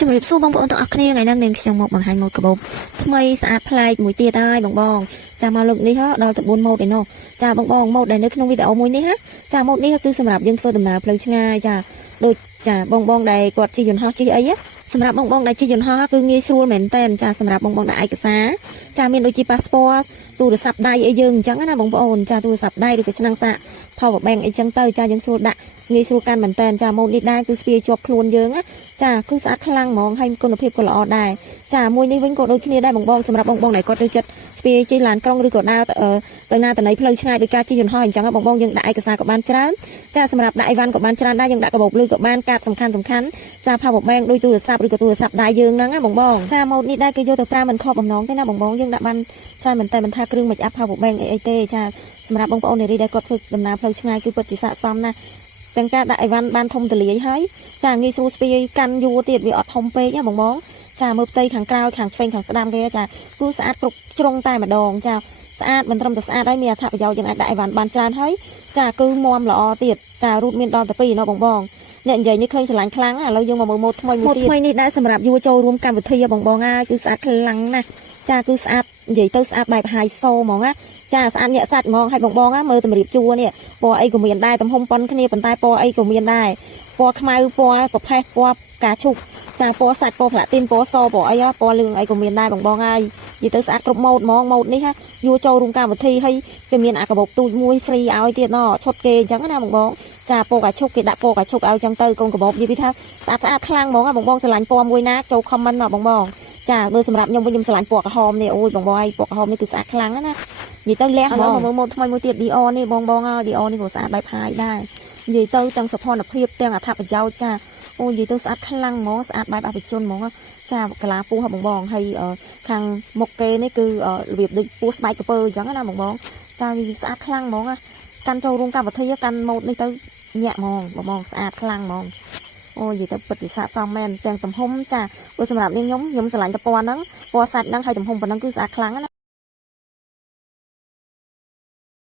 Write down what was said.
ជំរាបសួរបងប្អូនទាំងអស់គ្នាថ្ងៃនេះនាងខ្ញុំមកបង្ហាញម៉ូដកាបូបថ្មីស្អាតប្លែកមួយទៀតហើយបងចាមកលោកនេះហ៎ដល់ទៅ4ម៉ូដឯណោះចាបងម៉ូដដែលនៅក្នុងវីដេអូមួយនេះហ៎ចាម៉ូដនេះគឺសម្រាប់យើងធ្វើដំណើរផ្លូវឆ្ងាយចាដូចចាបងដែលគាត់ជិះយន្តហោះជិះអីសម្រាប់បងដែលជិះយន្តហោះគឺងាយស្រួលមែនតើចាសម្រាប់បងដែលឯកសារចាមានដូចជា passport ទូរស័ព្ទដៃអីយើងអញ្ចឹងណាបងប្អូនចាទូរស័ព្ទដៃឬក៏ឆ្នាំងសាក power bank អីចឹងទៅចាយើងស្រួលដាក់ងាយស្រួលកាន់មែនតើចាម៉ូដនេះដែរគឺស្ពាយជាប់ខ្លួនយើងណាចាគឺស្អាតខ្លាំងហ្មងហើយគុណភាពក៏ល្អដែរចាមួយនេះវិញក៏ដូចគ្នាដែរបងសម្រាប់បងដែលគាត់ចូលចិត្តស្ពាយជិះឡានក្រុងឬក៏ដើរទៅណាទៅណីផ្លូវឆ្ងាយដោយការជិះយន្តហោះអញ្ចឹងបងយើងដាក់ឯកសារក៏បានច្រើនចាសម្រាប់ដាក់អីវ៉ាន់ក៏បានច្រើនដែរយើងដាក់កាបូបលុយក៏បានកាតសំខាន់ចា power bank ដូចទូរស័ព្ទឬក៏ទូរស័ព្ទដៃយើងហ្នឹងណាបងចាម៉ូដនេះដែរគឺយកទៅប្រើមិនខកបំណងទេណាបងយើងដាក់បានច្រើនមែនតើមិនថាគ្រឿង make up power bank អីទេចាសម្រាប់បងប្អូននារីដែលគាត់ធ្វើដំណើរផ្លូវឆ្ងាយគឺពិតជាស័ក្តិសមណាស់ទាំងការដាក់អីវ៉ាន់បានធំទលាយហើយចាងាយស្រួលស្ពាយកាន់យួរទៀតវាអត់ធំពេកណាបងចាមើលផ្ទៃខាងក្រោយខាងឆ្វេងខាងស្ដាំគេចាគឺស្អាតគ្រប់ជ្រុងតែម្ដងចាស្អាតមិនត្រឹមតែស្អាតហើយមានអត្ថប្រយោជន៍យើងអាចដាក់អីវ៉ាន់បានច្រើនហើយចាគឺមាំល្អទៀតចារូតមានដល់ទៅ2ណោះបងអ្នកនិយាយនេះឃើញស្រឡាញ់ខ្លាំងឥឡូវយើងមកមើលម៉ូដថ្មីមួយទៀតថ្មីនេះដែរសម្រាប់យុវចូលរួមកម្មវិធីបងហើយគឺស្អាតខ្លាំងណាស់ចាគឺស្អាតនិយាយទៅស្អាតបែប high soul ហ្មងណាចាស្អាតញាក់សាច់ហ្មងឲ្យបងណាមើលតម្រៀបជួរនេះពណ៌អីក៏មានដែរទំហំប៉ុនគ្នាប៉ុន្តែពណ៌អីក៏មានដែរពណ៌ខ្មៅពណ៌ប្រផេះពណ៌កាឈូកចាពណ៌សាច់ពណ៌ផ្លាទីនពណ៌សពណ៌អីពណ៌លឿងអីក៏មានដែរបងហើយនិយាយទៅស្អាតគ្រប់ម៉ូដហ្មងម៉ូដនេះយួរចូលរួមកម្មវិធីហើយគេមានអាកាបូបទូចមួយ free ឲ្យទៀតណឈុតគេអញ្ចឹងណាបងចាពណ៌កាឈុកគេដាក់ពណ៌កាឈុកឲ្យអញ្ចឹងទៅកូនកាបូបនិយាយពីថាស្អាតខ្លាំងហ្មងបងស្រឡាញ់ពណ៌មួយណាចូល comment មកបងចាមើលសម្រាប់ខ្ញុំវិញខ្ញុំស្រឡាញ់ពណ៌ក្រហមនេះអូយបងហើយពណ៌ក្រហមនេះគឺស្អាតខ្លាំងណានិយាយទៅលះមកមើលម៉ូដថ្មីមួយទៀត Dior នេះបងDior នេះក៏ស្អាតបែបហាយដែរនិយាយទៅទាំងសោភ័ណភាពទាំងអត្ថប្រយោជន៍ចាអូនិយាយទៅស្អាតខ្លាំងហ្មងស្អាតបែបអភិជនហ្មងចាកាឡាពស់បងហើយខាងមុខគេនេះគឺរបៀបដូចពស់ស្បែកក្រពើអញ្ចឹងណាបងចាវាស្អាតខ្លាំងហ្មងកាន់ចូលរួមកម្មវិធីកាន់ម៉ូដនេះទៅញាក់ហ្មងបងស្អាតខ្លាំងហ្មងអូនិយាយទៅពិតជាស័ក្តិសមមែនទាំងទំហំចាព្រោះសម្រាប់នាងខ្ញុំស្រឡាញ់តែពណ៌ហ្នឹងពណ៌សាច់ហ្នឹងហើយទំហំប៉ុណ្ណឹងគឺស្អាតខ្លាំងណា